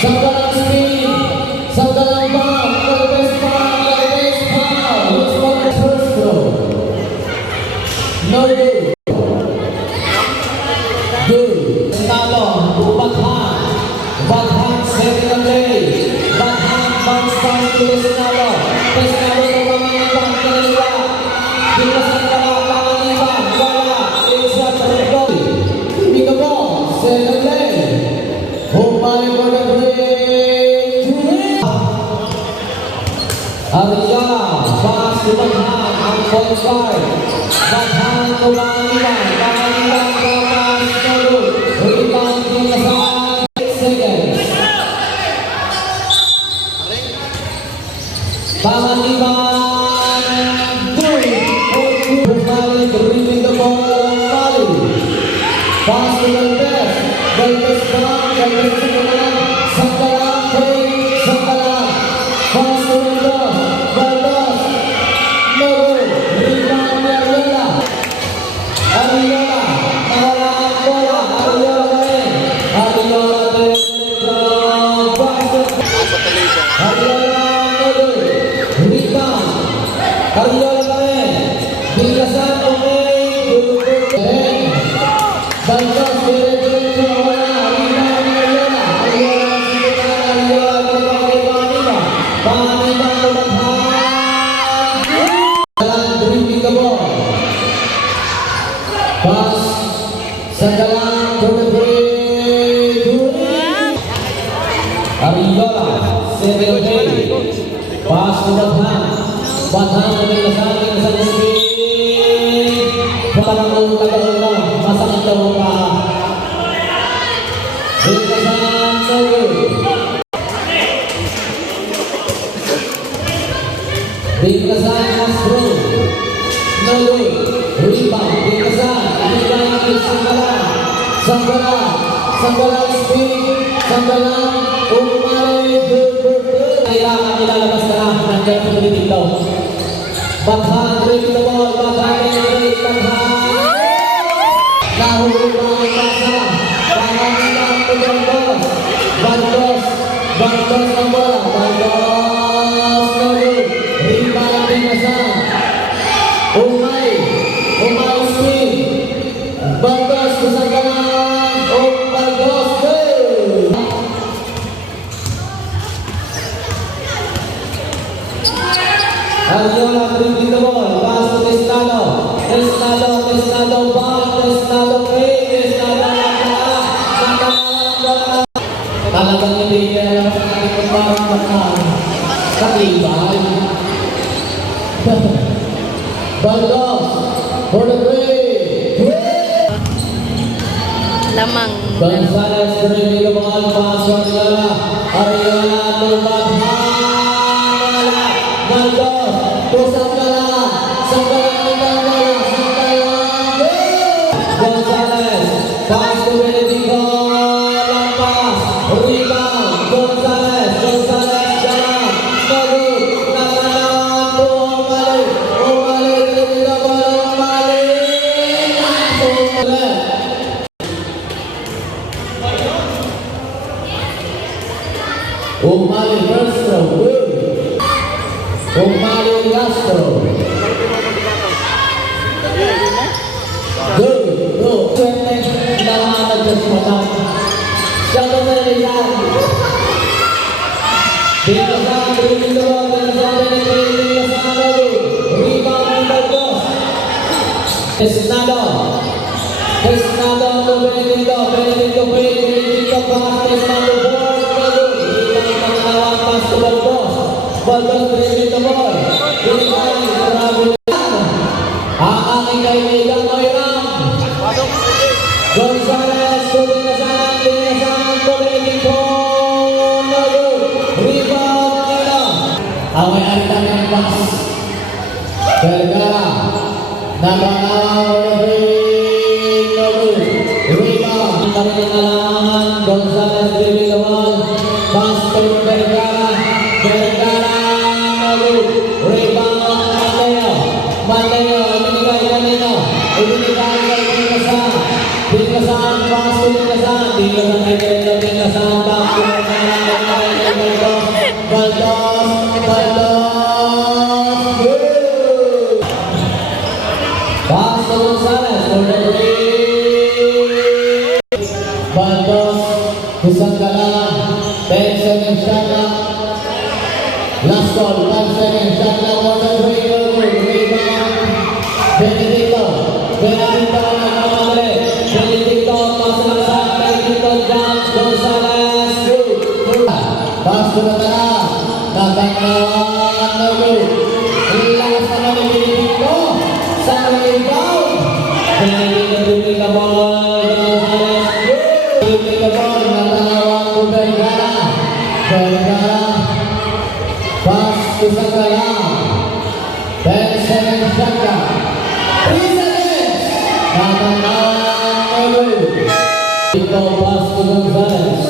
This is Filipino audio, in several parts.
Sanggalang speed, sanggalang bomb, Galvez foul, who's on the first throw? No good. Good. Sinalo, Bathan, setting the play. Bathan bounce down to Sinalo. Sinalo na pamangitang kanila. Binasan ka na pangalitan. Wala. It's a trip. Give the ball. Second play. Humay for the play. Ariyala. Pass to Bathan. Ang 45. Bathan to pangalitan. Pangalitan ka pass. No good. Rebound Binasan. 6 seconds. Pangalitan. Good. Dribbling the ball. Mali. Pass to Galvez. Galvez down. Galvez to the line. Sanggalang play. Sanggalang. Pass to Galvez. Galvez. No good. Rebound Ariola. Ariola. Nawala ang bola. Ariola pa rin. Ariola direkta. Ariola. No good. Rebound. Ariola pa rin. Binasan po Bantos, diretso, wala. Rebound ni Ariola. Ariola, sinutan. Ariola, Pangalitan. Pangalitan ko Bathan. Dribbling the ball. Pass. Sanggalang to the break. Ariola, 7 play. Pass to Bathan. Bathan, Binasan speed. Parang tagal masakit daw pa. Binasan, no good. Binasan has through. No good. Rebound. Binasan. Rebound kay Sanggalang. Sanggalang speed. Sanggalang umali. Good. Kailangan nilalabas na lang. Nandiyan sa tulitin daw. Bathan, dribbling the ball. Bathan. Nahulog ang pasa. Pangalitan to Bandos. Bandos ang bola. Bandos. No good. Rebound Binasan. Umay speed. Bandos to Sanggalang. Bandos. Good. Ariola dribbling the ball. Pass to Desnado. Ball. Desnado play. Desnado nakala. Sanggalang. Talagang hindi kaya sa ating pagparang katibay. Bandos for the break. Lamang. Gonzales dribbling the ball. Pass to Ariola to Bathan. Bandos to Sanggalang. Gonzales, pass to Benedico, lampas, rebound, Gonzales, jalan, no good, nakalaan to Umali, dribbling the ball, Umali, first throw, good. Umali, last throw. Good. Nalaman dyan si Matang. Siya ito na naliyan. Binasan, dribbling the ball. Binasan, rebound ni Bandos. Desnado to Benedico play. Benedico pass. Desnado ball. Rebound pangalawa pass to Bandos. Bandos dribbling the ball. Ang aking kaibigan Moiram. Gonzales to Binasan to Benedico. No good. Rebound nila. Ang may-ari ng pass. Vergara. Nabanaw. No good. Rebound. Kami ng alangan. Gonzales dribbling the ball. Pass to Vergara. No good. Rebound. Mateo. Ibinigay kay Binasan. Binasan, pass to Binasan. Binasan, back to Binasan. Baldos, Kusangala, 10 seconds shot clock. Last call, 5 seconds shot clock. Water break, rebound. Benedicto nagkamali. Benedicto, pasalasan. Benedicto, jump. Gonzalez, shoot. Pass to the tara. Natanggawan, no good. Relax naman ni Benedicto. Sa rebound. Benedicto, bumili ka ball. Gonzalez, bumili ka ball. Natanggawan ko Vergara. Pass to Sangala. 10 seconds shot clock. 3 seconds. Natanggawan, no good. Ito, pass to Gonzalez.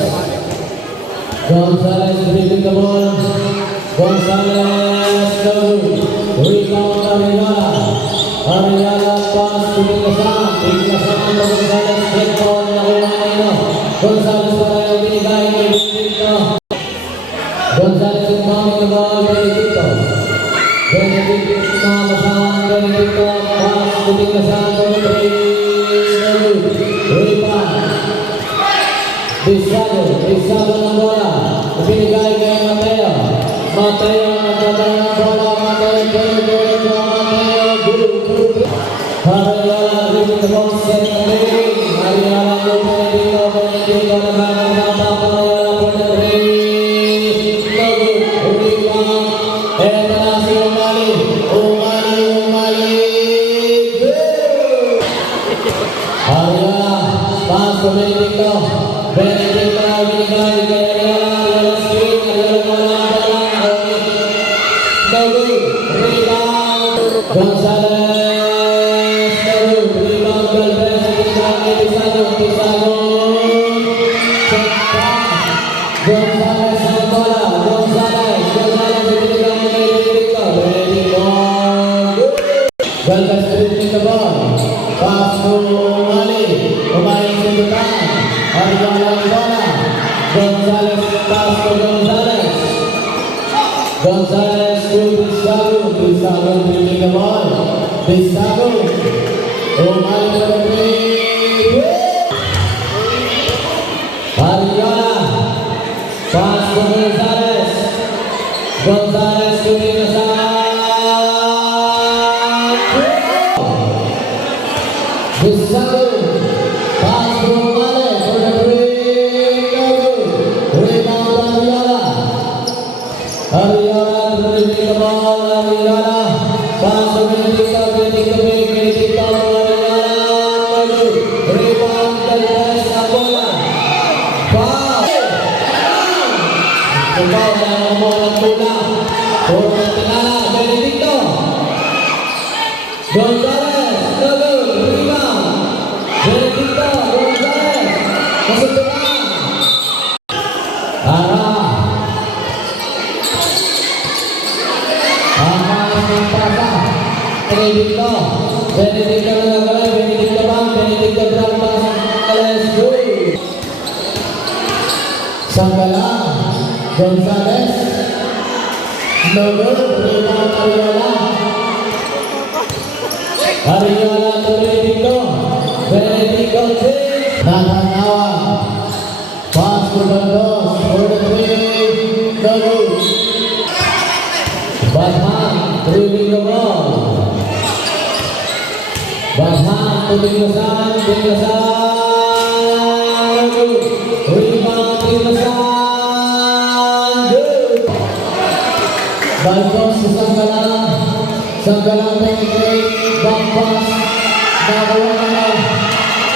Gonzalez dribbling the ball. Gonzalez, no good. Rebound Arellana. Arellana pass to Biglasan. Biglasan to Gonzalez. Get ball na kumain. Gonzalez para yung binigay kay Benedicto. Gonzalez yung paming the ball. Benedicto. Benedicto na kasama. Benedicto pass to Biglasan. No good. Rebound. Bisago ng bola. Binigay kay Mateo. Mateo nagdadala ng bola. Mateo. Good. Arellana dribbling the ball. Set the ring. Arellana to Benedicto. Benedicto nagkakasama. Arellana for the ring. No good. Rebound. Eto na si Umali. Good. Arellana. Pass to Benedicto. Benedicto na binigay kay Arellana. Screen. Arellana. No good. Rebound. Gonzalez. No good. Rebound. Galvez. Bisago. Check pass. Gonzalez ang bola. Gonzalez binigay kay Benedicto. Benedicto. Good. Galvez dribbling the ball. Pass to Umali. Umali sindutan. Arellana ang bola. Gonzalez pass to Gonzalez. Gonzalez to Bisago. Bisago dribbling the ball. Bisago. Umali for the three. Arellana. Pass to Gonzalez. Gonzalez to Biglasan. Bisago. Pass to Umali for the three. No good. Rebound Arellana. Arellana dribbling the ball. Arellana. Pass to Benedicto. Benedicto. Arellana. No good. Rebound Galvez ang bola. Foul. Foul na ang bola ng bola. Puro tingala. Benedicto. Gonzalez. No good. Rebound. Benedicto. Gonzalez. Masukkan. Benedicto. Benedicto na nagawin. Benedicto bang. Benedicto drop pass. Gonzalez. Good. Sangala. Gonzalez. No good. Rebound Arellana. Arellana to Benedicto. Benedicto three. Natanawa. Pass to Baldos. For the three. No good. Badhan dribbling the ball. Badhan to Biglasan. No good. Rebound Biglasan. Good. Baldos to Sangala. Sangala penetrate. Back pass. Nagawa na lang.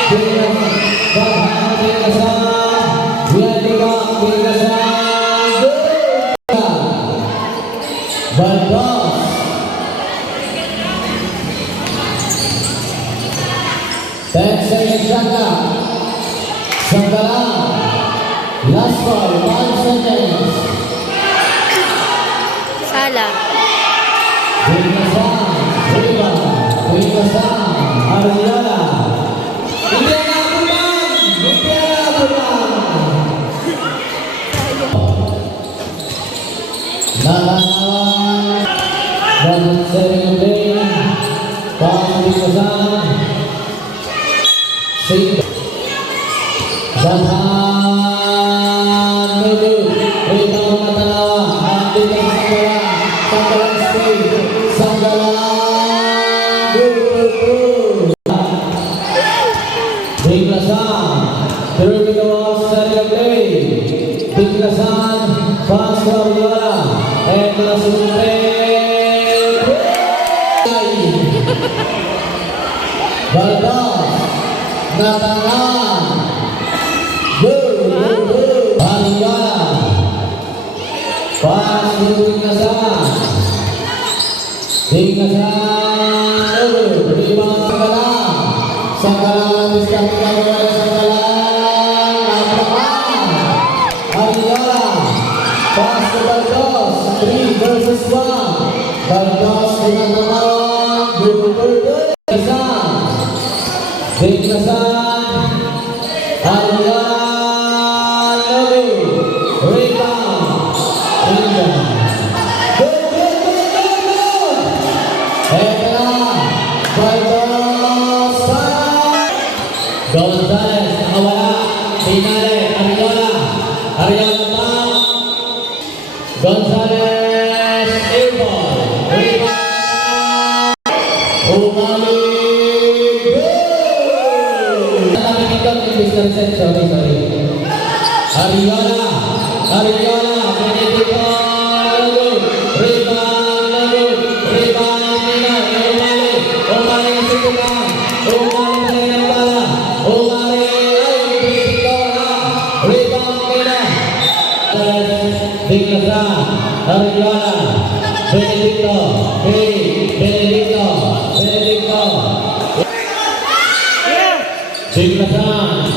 Biglasan. Badhan Biglasan. Biglasan. Good. Baldos. Sangala. Sangala. Last ball, 5 seconds. Sala. Biglasan. Biglasan. Arellana. Nananawan. Dapat sering din. Pang Biglasan. Sing. Dahan Nudu. Rebound Matanawa. Andin ke Sanggalang. Sanggalang speed. Sanggalang. Good. Tinglasan. Through to the wall. Set of play. Tinglasan. Pass to Ariola. And langsung play. Baldas. Natangan. Good. Ariola. Pass to Tinglasan. Tinglasan. Rebound Sanggalang. Sanggalang diskalifikasi oleh Sanggalang. Natangan. Ariola. Pass to Baldas. 3 versus 1. Baldas dengan melawan. Good. Tinglasan. Ariola. Rebound. Gonzales nakawala. Pinale. Ariola. Ariola pa. Gonzales. Airball. Rebound. Umali. Sorry. Ariola. Ariola. Benedicto. Rebound. Umali. Umali yang sebelah. Umali dengan bola. Umali. Benedicto. Rebound kena. Tinglasan. Ariola. Benedicto. Benedicto. Tinglasan.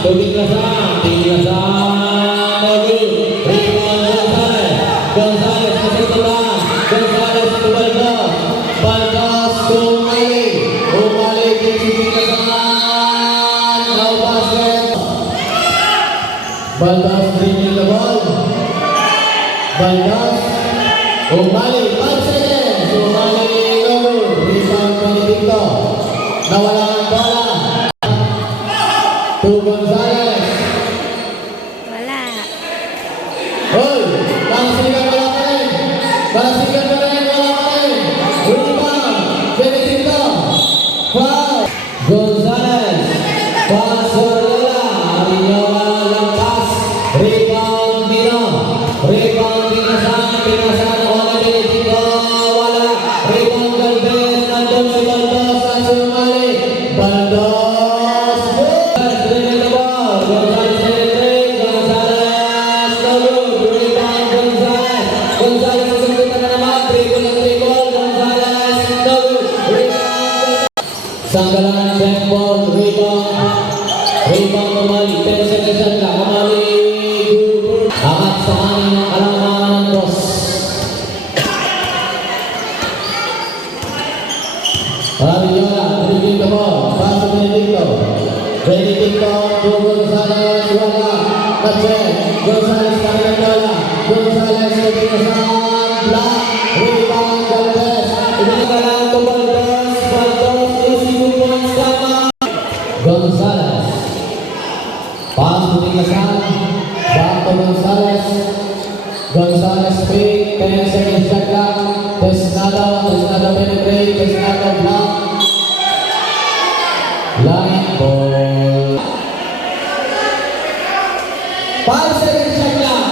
Rebound Gonzales masih terbang. Gonzales ke Baldas. Baldas ke Umali ke Tinglasan. Now basket. Baldas dribbling the ball. Baldas. Umali 5 seconds. Umali rebound Benedicto. Nawala ang bola. To Gonzales. Wala. Hoy, balasikan bola pa rin. Balasikan pa rin, bola pa rin. Rebound, Benedicto. Foul. Gonzales. Pass Ariola. Ariola lampas. Rebound Dino. Rebound Tinglasan oleh Benedicto. Wala. Rebound Galvez. Nandun si Baldas. Langsung balik. Baldas. Sanggalang backball, rebound kembali, 10 seconds lang, kembali, angat sa hangin ng alaman ng boss. Ariola, dribbling the ball, pass to Benedicto. Benedicto, to Gonzales, wala, na-check, Gonzales kami ng bola, Gonzales ke Tinglasan, block, rebound, Galvez, ibinagalan to Baldas, isi 2 points sama. Gonzales, pass to Tinglasan, back to Gonzales, Gonzales speed, 10 seconds shot clock, Tesnado penetrate, Tesnado block, line ball. 5 seconds shot clock.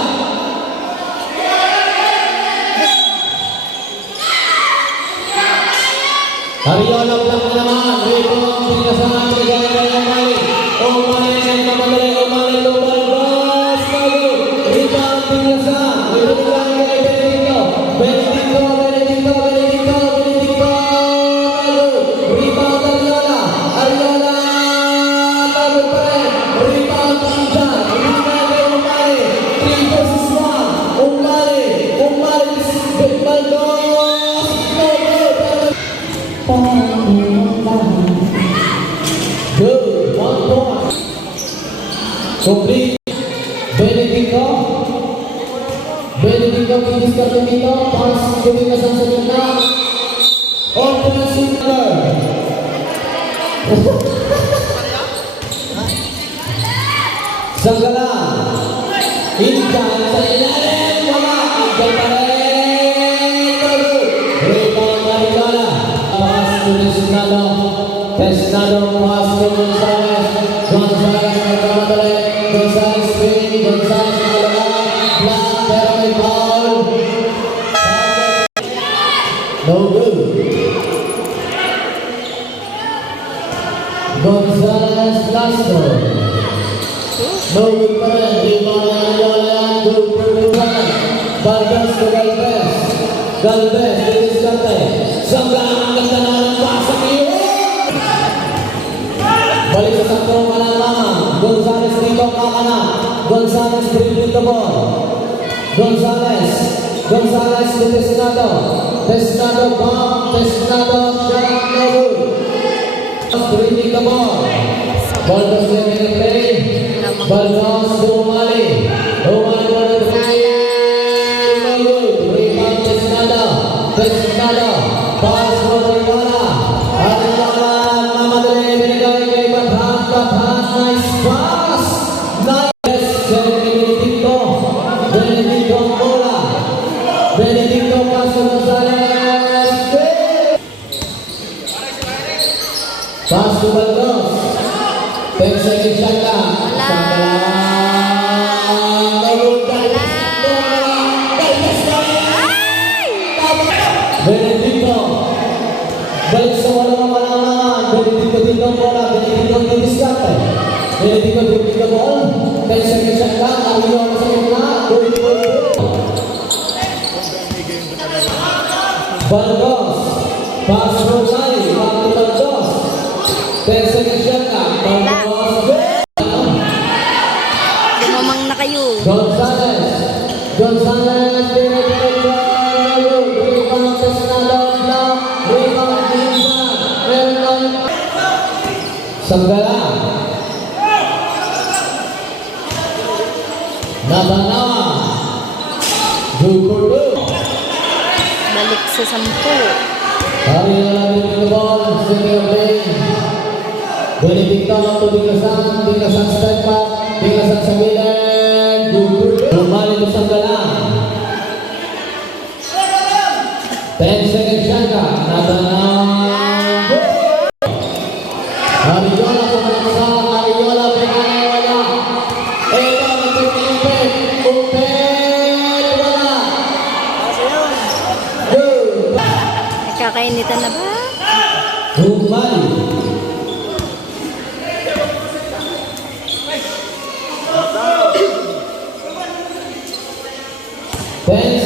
Ariola block naman, rebound Tinglasan, bigay ng balik. Umali ng kamadali, Umali to Baldas, rebound Tinglasan, rebound kay Benedicto. Benedicto, rebound Ariola, tago pa rin, rebound Tinglasan, rebound kay Umali, 3 versus 1, Umali, Baldas, good, 1 point. Complete. Benedicto finish kartu dito. Pass ke Tinglasan sa gitna. Offensive player. Sanggalang. Intan sa ilalim. Wala. Intan pa rin. Rebound Maricona. Pass to Pesnado. Pesnado pass to Gonzales. Gonzales nagkamadali. Gonzales screen. Gonzales nagkamadali. Black pero may foul. No good. Gonzales Lasto. No good pa rin. Rebound Maricona. Good for the one. Vargas to Galvez. Galvez, bilis kante. Sanggalang ang ganda na ng pasang iyo. Balik sa saktong kanan. Gonzales dito kakana. Gonzales dribbling the ball. Gonzales. Gonzales to Pesnado. Pesnado bomb. Pesnado shot. No good. Dribbling the ball. Ball goes to the play. Ball goes to Umali. Umali for the free. No good. Rebound Pesnado. Pesnado. Pass for Ariola. Ariola. Mamadali. Binigay kay Bathan. Bathan. Nice pass. Nice. Benedicto. Benedicto ang bola. Benedicto pass to Gonzales. Pass to Baldos. 10 seconds shot ka. Benedicto. Balik sa walang malangan. Benedicto dito ang bola. Benedicto ang didiskarte. Benedicto dito ang ball. 10 seconds shot ka. Ariyo sa gitna. Baldos. Pass from Sari. Back to Baldos. 10 seconds shot ka. Baldos. Lumamang na kayo. Gonzales. Gonzales. Benedicto. Rebound Pesnado. Rebound Insan. Rebound. Sanggalang. Nabanawa. Dukudu. Balik sa 10. Ariola with the ball. Center of lane. Benedicto to Binglasan. Binglasan step back. Binglasan sa middle. Dukudu. Bumali to Sanggalang. 10 seconds shot ka. Nabanawa. Ariola pumaksa. Ariola pinanewala. Ito nagtutipid. Upet. Wala. Good. Nagkakainitan na ba? Bumali.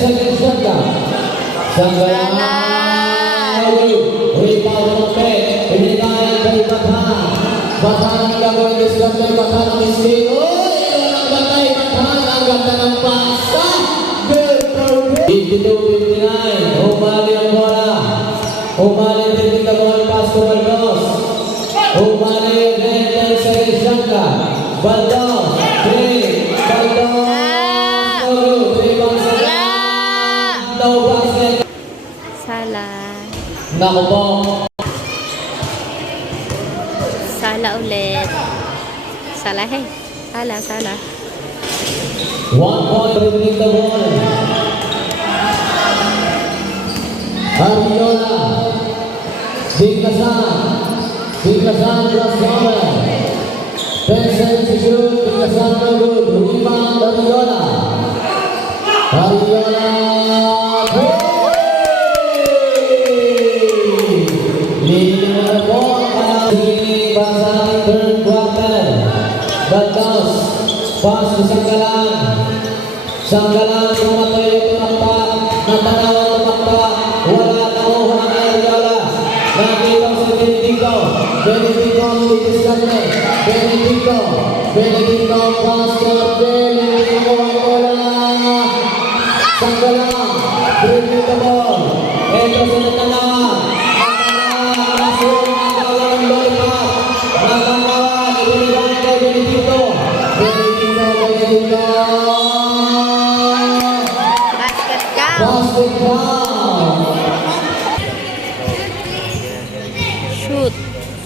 Second shot ka. Sanggalang. Rebound ng Pet. Ibigay kay Bathan. Bathan ang gagawin discount kay Bathan ang mistake. Uy! Ito ang batay. Bathan ang ganda ng pasa. Good for good. 52-59. Umali ang bola. Umali din the ball pass to Baldos. Umali again. 10 second shot ka. Baldos. 3. Baldos. Rebound sa no basket. Sala. Nako po. Sala ulit. Sala, hey. Sala, sala. 1 point dribbling the ball. Ariola. Binglasan. Binglasan plus 1. 10 seconds to shoot. Binglasan no good. Rebound Ariola. Ariola. Leading the ball. Pasang third quarter. Baldos. Pass to Sanggalang. Sanggalang tumatay tumakpa. Natanaw tumakpa. Wala na mo ng Ariola. Nakita sa Benedicto. Benedicto ang didiskarte. Benedicto. Benedicto pass to Benedicto ang bola. Sanggalang. Dribbling the ball. Ito sa natanawa. Masuk ang gawin ng lollipop. Natanawa. Ibinigay kay Benedicto. Benedicto. Benedicto. Basket count. Basket count. Shoot.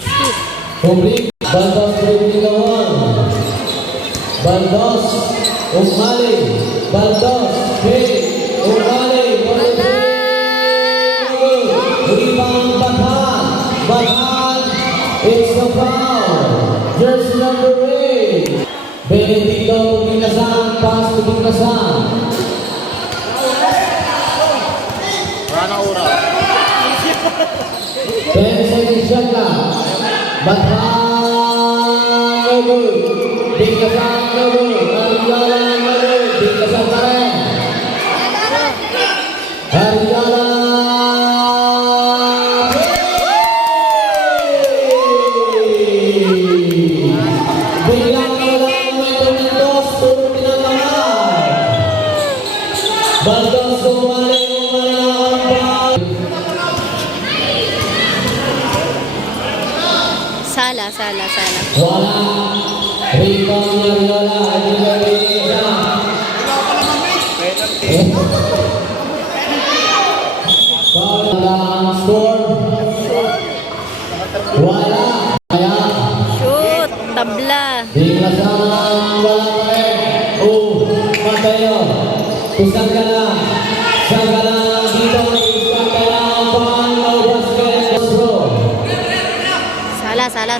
Shoot. Public. Baldos dribbling the one. Baldos, Umali, Baldos, Hey, Umali, Wala! Rebound, Bathan, Bathan, it's the foul. Jersey number 8. Benedicto, Binasan, pass to Binasan. Rana ura. 10 seconds shot na. Bathan, no good. Binasan, no good. Ariola, no good. Binasan pa rin. Ariola. Biglang walang momentum ng dos, puro pinangamal. Baldos, umali ang ball. Sala. Wala. Rebound ni Ariola. Ibigay niya. Walang score. Wala. Kaya, Shoot! Tabla! biglasan wala pa rin. Mateo. Kusang ka na. Saan ka na dito. Kusang ka na. Pang basket. Sala. Sala.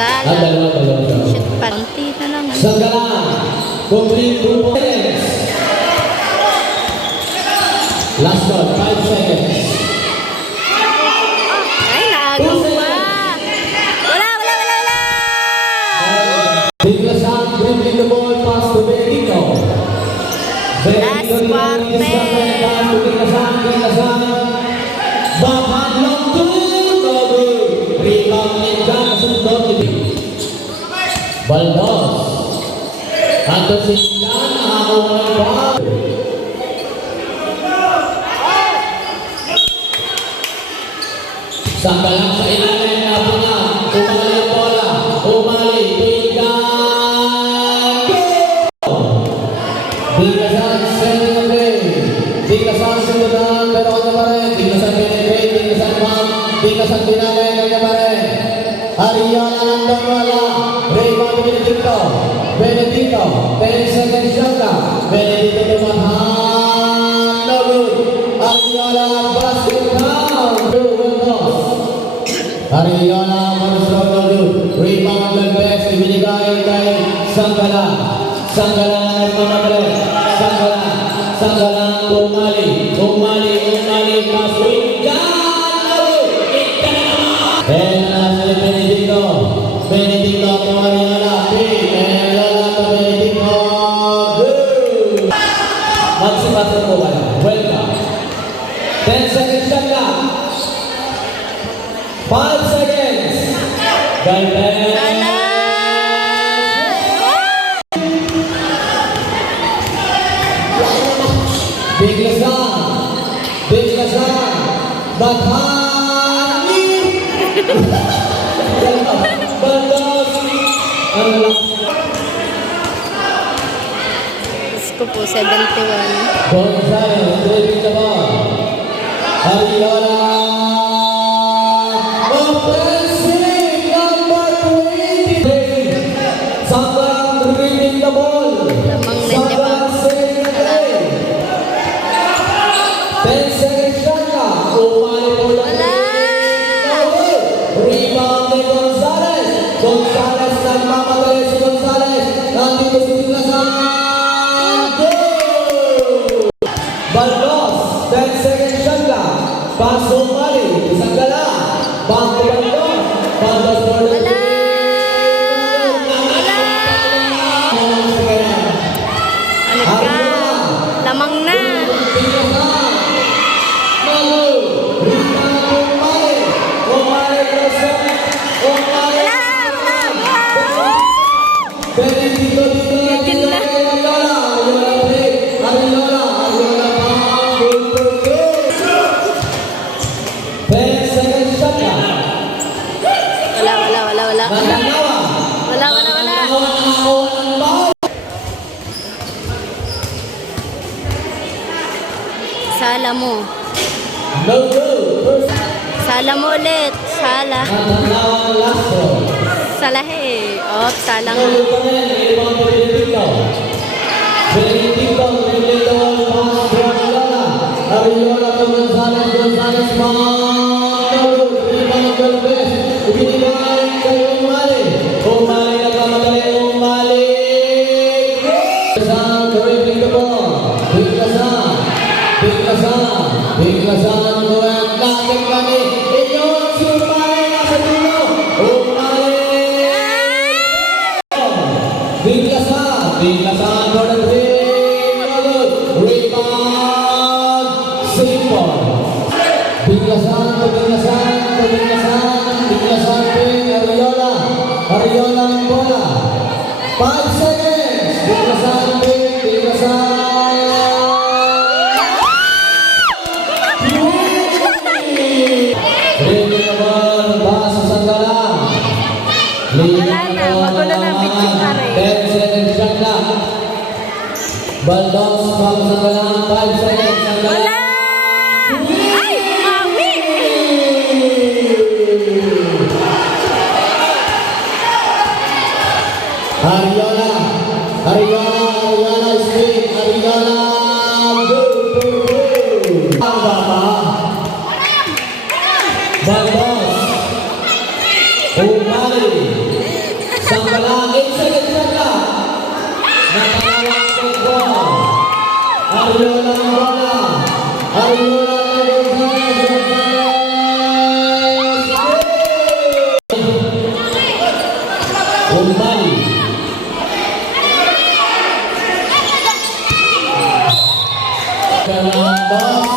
Dalawa. Shoot pa. Konti na lang. Saan ka na. Complete 2 points. Last shot, 5 seconds. Ay, naagaw pa! Wala! Biglasan, dribbling the ball, pass to Benedicto. Last quarter. Pass to Biglasan. Bahan long two, no good. Rebound ninja, kasundot ni Baldos. Ato si Jan, nakakuha ng ball. Sambalang sa ilalim na puna. Umali ang bola. Umali. Tuigan. Biglasan, setting the play. Biglasan, simulan. Pero kanya pa rin. Biglasan, penetrate. Biglasan, mount. Biglasan, pinalay. Kanya pa rin. Ariola ng Dongwala. Raymond Benedicto. 10 seconds shot na. Benedicto tumahan. No good. Ariola, basket count. Ariola, Marcelo, rebound ng best, ibinigay kay Sanggala. Sanggala na nagmamabalik. Sanggala, umali, pass to Igan! And nasa ni Benedicto to Ariola, Ariola to Benedicto, good! Magsipasan po kayo, welcome. 10 seconds shot na. 5 seconds. Galvez. Sala! Biglasan. Bathani. Baldos. Ano lang? Diyos ko po, 71. Gonzales, dribbling the ball. Ariola. Offensive number 20. Sanggala dribbling the ball. Lamang na niya ba? Sanggala saving the play. 10 seconds shot na. Umali po lang. Wala! Rebound ni Gonzales. Gonzales nagmamadali si Gonzales. Nandito si Biglasan. Goal! Baldos, 10 seconds shot na. Pass to Umali. Isang gala. Back to Baldos. Baldos for the Wala! Ano ka? Lamang na! Biglasan. Malu. Rebound to Umali. Umali Biglasan. Umali. Benedicto dito. Yakin na. Ariola play. Ariola pa. Goal for goal. 10 seconds shot na. Wala. Naganawa. Wala. Nakakuha ng foul. Sala mo. No good. First Sala mo ulit. Sala. Naganawa ng last ball. Salahe. Oh. Op, salang. Tuloy pa rin, may mga Benedicto. Benedicto, Benedicto, pass to Ariola. Ariola to Gonzales, Gonzales, Manolo. Rebound Galvez. Ibinigay kay Umali. Umali nagmamadali, Umali. Biglasan, terrific the ball. Biglasan, Biglasan, Biglasan, correct. Natin kami. Iyon, si Umali nasa dulo. Umali. Biglasan for the three. Rebound. Simple. Biglasan to Biglasan to Biglasan. Biglasan to Ariola. Ariola ang bola. 5 seconds. Biglasan to Biglasan. Ready na ball. Pass sa Sanggalang. Wala na, magulo na, bitching ka rin. 10 seconds shot clock. Baldos from Sanggalang. 5 seconds. Sanggalang. Wala! Ay, mami! Ariola. Ariola. Ariola straight. Ariola. Go. Ang baba. Baldos. Umali. Sanggalang. 8 seconds shot clock. Nakalawang sa ball. Ariola ang bola. Ariola ang Gonzales. Umali. Fernandos.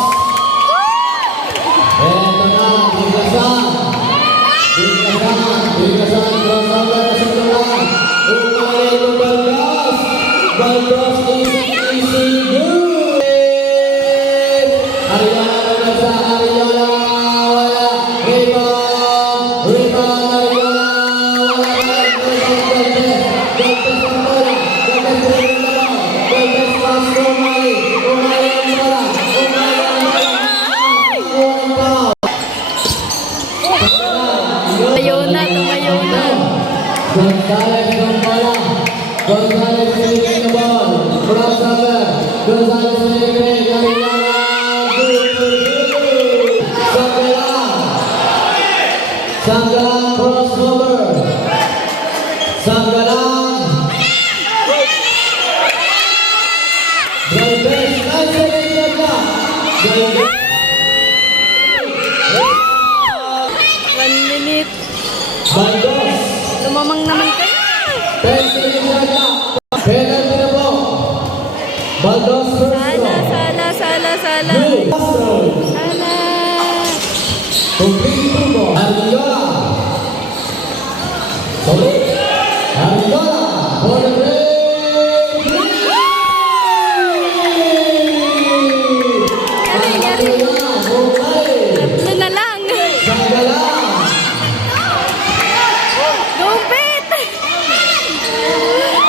Eto na, Biglasan. Biglasan, Biglasan, crossover na sa tulang. Umali to Baldos. Baldos, easy, good. Ariola na sa Ariola. Wala. Rebound. Rebound, Ariola. Wala. Golpes ang bola. Golpes dribbling na lang. Golpes pass to Umali. Umali ang bola. Umali ang bola. One foul. Tumayo na, tumayo na. Gonzales ng bola. Gonzales taking the ball. Crossover. Gonzales taking. Ariola. Good. Sanggalang. Sanggalang crossover. Sanggalang. Galvez. 9 seconds shot clock. Galvez. 1 minute. Baldos. Lumamang naman kayo. 10 seconds shot clock. Penalty na po. Baldos first Sala, throw. sala, sala, sala. Good. Last throw. Sala. Complete two ball. Ariola. Sorry. Ariola. For the break. Yari. Ariola. Umali. Tatlo na lang. Sanggalang. Go, Bet!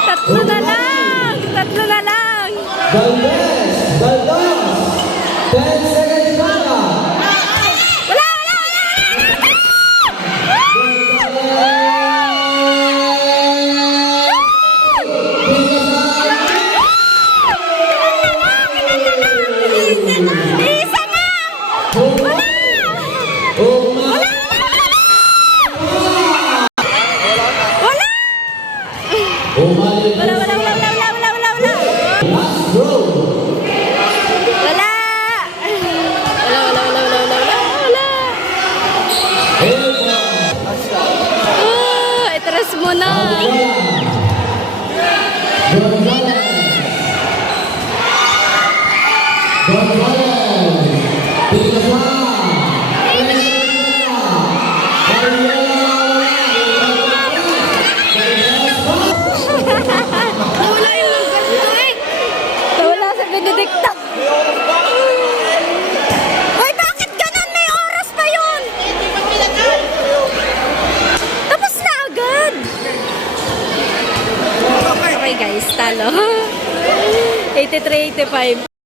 Tatlo na lang. Tatlo na lang. Galvez. Baldos. 10 seconds shot clock. Wala, wala, wala. Isa na. Wala. Umali. Wala, wala, wala, wala, wala, wala, wala, wala. Last throw. Wala. Wala, wala, wala, wala, wala, wala, wala. Itras mo na. Gonzales. Gonzales. Biglasan. Nawala yung ganito eh. Nawala sa Benedicta. Hoy, bakit ganun? May oras pa yun. Tapos na agad. Okay guys, talo. 83-85.